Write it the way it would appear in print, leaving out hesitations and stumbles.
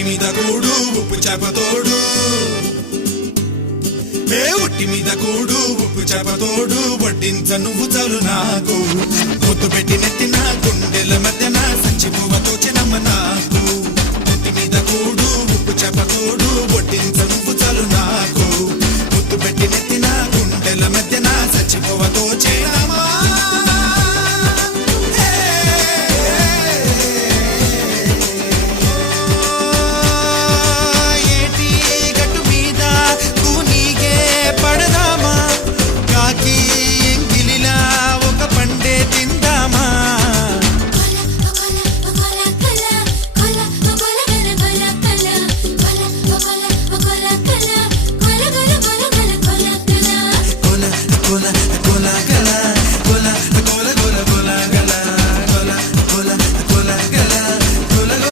ఒట్టి మీద కూడు ఉప్పు చేప తోడు ఒట్టి మీద కూడు ఉప్పు చేప తోడు వడ్డించ నువ్వు చాలు నాకు ముద్దు పెట్టి నెత్తిన గుండెల మధ్యన సంచి పువ్వ తోచినమ్మ నాకు ఒట్టి మీద కూడు ఉప్పు చేప తోడు